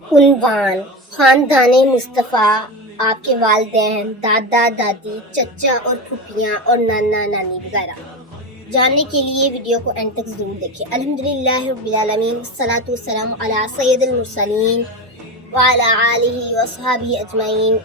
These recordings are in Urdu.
عنوان: خاندان مصطفیٰ، آپ کے والدین، دادا دادی، چچا اور پھوپھیاں اور نانا نانی وغیرہ۔ جاننے کے لیے ویڈیو کو اینڈ تک ضرور دیکھیں۔ الحمدللہ رب العالمین، والصلاۃ والسلام علی سید المرسلین وعلی آلہ وصحبہ اجمعین۔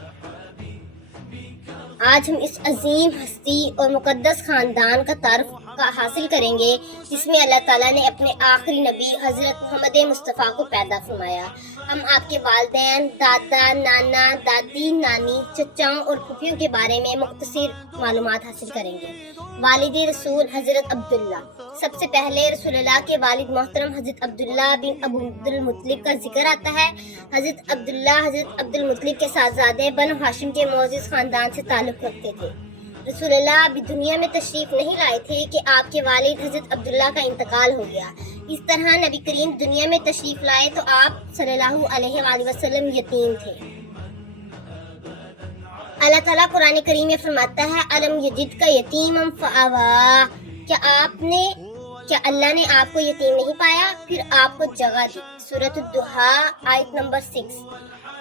آج ہم اس عظیم ہستی اور مقدس خاندان کا تعارف حاصل کریں گے جس میں اللہ تعالیٰ نے اپنے آخری نبی حضرت محمد مصطفیٰ کو پیدا فرمایا۔ ہم آپ کے والدین، دادا، نانا، دادی، نانی، چچاؤں اور پھوپھیوں کے بارے میں مختصر معلومات حاصل کریں گے۔ والد رسول حضرت عبداللہ۔ سب سے پہلے رسول اللہ کے والد محترم حضرت عبداللہ بن ابو عبدالمطلب کا ذکر آتا ہے۔ حضرت عبداللہ حضرت عبدالمطلب کے صاحبزادے بنو ہاشم کے معزز خاندان سے تعلق رکھتے تھے۔ رسول اللہ ابھی دنیا میں تشریف نہیں لائے تھے کہ آپ کے والد حضرت عبداللہ کا انتقال ہو گیا۔ اس طرح نبی کریم دنیا میں تشریف لائے تو آپ صلی اللہ علیہ وآلہ وسلم یتیم تھے۔ اللہ تعالیٰ قرآن کریم میں فرماتا ہے "الم یجد کا یتیما فآویٰ"، کیا اللہ نے آپ کو یتیم نہیں پایا پھر آپ کو جگہ دی۔ سورۃ الضحیٰ آیت نمبر 6۔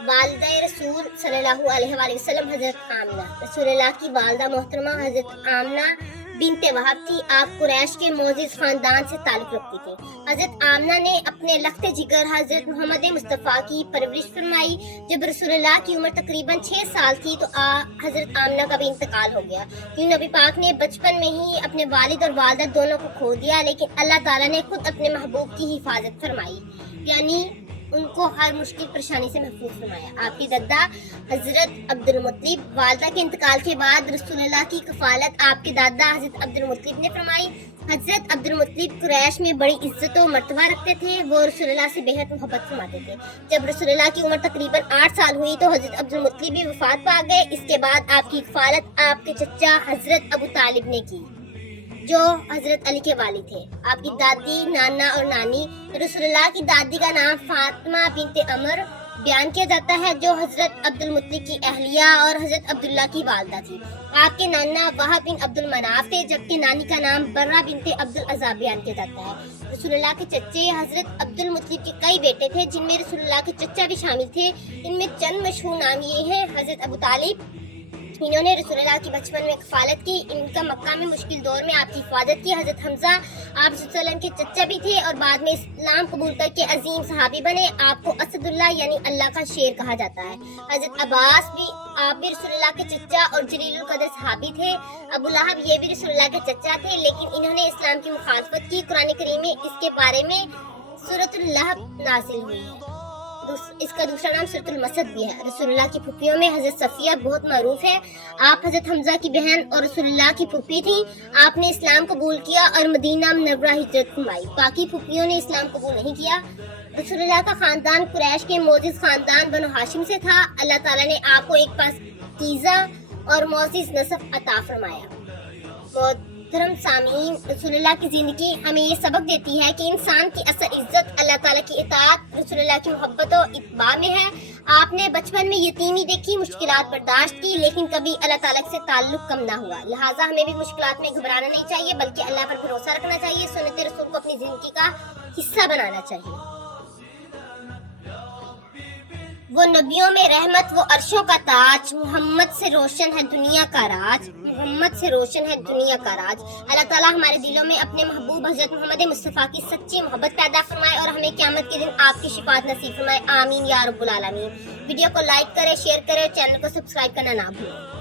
والدہ رسول صلی اللہ علیہ وآلہ وسلم حضرت آمنہ۔ رسول اللہ کی والدہ محترمہ حضرت آمنہ بنت وہب تھی۔ آپ قریش کے معزز خاندان سے تعلق رکھتی تھی۔ حضرت آمنہ نے اپنے لخت جگر حضرت محمد مصطفیٰ کی پرورش فرمائی۔ جب رسول اللہ کی عمر تقریباً 6 سال تھی تو حضرت آمنہ کا بھی انتقال ہو گیا، کیونکہ نبی پاک نے بچپن میں ہی اپنے والد اور والدہ دونوں کو کھو دیا، لیکن اللہ تعالیٰ نے خود اپنے محبوب کی حفاظت فرمائی، یعنی ان کو ہر مشکل پریشانی سے محفوظ فرمایا۔ آپ کی دادا حضرت عبدالمطلب، والدہ کے انتقال کے بعد رسول اللہ کی کفالت آپ کے دادا حضرت عبدالمطلب نے فرمائی۔ حضرت عبدالمطلب قریش میں بڑی عزت و مرتبہ رکھتے تھے، وہ رسول اللہ سے بہت محبت فرماتے تھے۔ جب رسول اللہ کی عمر تقریباً 8 سال ہوئی تو حضرت عبدالمطلب بھی وفات پا گئے۔ اس کے بعد آپ کی کفالت آپ کے چچا حضرت ابو طالب نے کی، جو حضرت علی کے والد تھے۔ آپ کی دادی، نانا اور نانی۔ رسول اللہ کی دادی کا نام فاطمہ بنت عمر بیان کیا جاتا ہے، جو حضرت عبدالمطلب کی اہلیہ اور حضرت عبداللہ کی والدہ تھی۔ آپ کے نانا وہب بن عبدالمناف تھے، جبکہ نانی کا نام برہ بنت عبدالعزیٰ بیان کیا جاتا ہے۔ رسول اللہ کے چچے حضرت عبدالمطلب کے کئی بیٹے تھے، جن میں رسول اللہ کے چچا بھی شامل تھے۔ ان میں چند مشہور نام یہ ہیں: حضرت ابو طالب، انہوں نے رسول اللہ کی بچپن میں کفالت کی، ان کا مکہ میں مشکل دور میں آپ کی حفاظت کی۔ حضرت حمزہ آپ صلی اللہ علیہ وسلم کے چچا بھی تھے اور بعد میں اسلام قبول کر کے عظیم صحابی بنے۔ آپ کو اسد اللہ یعنی اللہ کا شیر کہا جاتا ہے۔ حضرت عباس بھی رسول اللہ کے چچا اور جلیل القدر صحابی تھے۔ ابو لہب یہ بھی رسول اللہ کے چچا تھے، لیکن انہوں نے اسلام کی مخالفت کی۔ قرآن کریم میں اس کے بارے میں سورۃ اللہب نازل ہوئی ہے۔ اس کا دوسرا نام سورۃ المسد بھی ہے۔ رسول اللہ کی پھوپھیوں میں حضرت صفیہ بہت معروف ہے۔ آپ حضرت حمزہ کی بہن اور رسول اللہ کی پھوپھی تھیں۔ آپ نے اسلام قبول کیا اور مدینہ منورہ ہجرت فرمائی۔ باقی پھوپھیوں نے اسلام قبول نہیں کیا۔ رسول اللہ کا خاندان قریش کے معزز خاندان بنو ہاشم سے تھا۔ اللہ تعالیٰ نے آپ کو ایک پاکیزہ اور معزز نسب عطا فرمایا۔ محترم سامعین، رسول اللہ کی زندگی ہمیں یہ سبق دیتی ہے کہ انسان کی اصل عزت اللہ تعالیٰ کی اطاعت، رسول اللہ کی محبت و اتباع میں ہے۔ آپ نے بچپن میں یتیمی دیکھی، مشکلات برداشت کی، لیکن کبھی اللہ تعالیٰ سے تعلق کم نہ ہوا۔ لہٰذا ہمیں بھی مشکلات میں گھبرانا نہیں چاہیے، بلکہ اللہ پر بھروسہ رکھنا چاہیے۔ سنت رسول کو اپنی زندگی کا حصہ بنانا چاہیے۔ وہ نبیوں میں رحمت، وہ عرشوں کا تاج، محمد سے روشن ہے دنیا کا راج، محمد سے روشن ہے دنیا کا راج۔ اللہ تعالیٰ ہمارے دلوں میں اپنے محبوب حضرت محمد مصطفیٰ کی سچی محبت پیدا فرمائے اور ہمیں قیامت کے دن آپ کی شفاعت نصیب فرمائے۔ آمین یا رب العالمین۔ ویڈیو کو لائک کریں، شیئر کریں اور چینل کو سبسکرائب کرنا نہ بھولیں۔